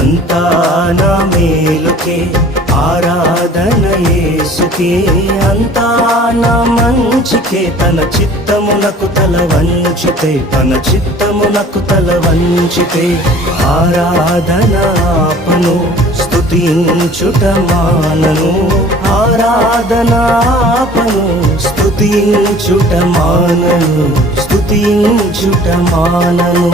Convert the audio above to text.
అంతా నా మేలుకే ఆరాధన యేసుకే, అంతా నా మంచికే. తన చిత్తమునకు తల వంచితే, తన చిత్తమునకు తల వంచితే ఆరాధన ఆపను, స్తుతించుట మానను. ఆరాధన ఆపను, స్తుతించుట మానను, స్తుతించుట మానను.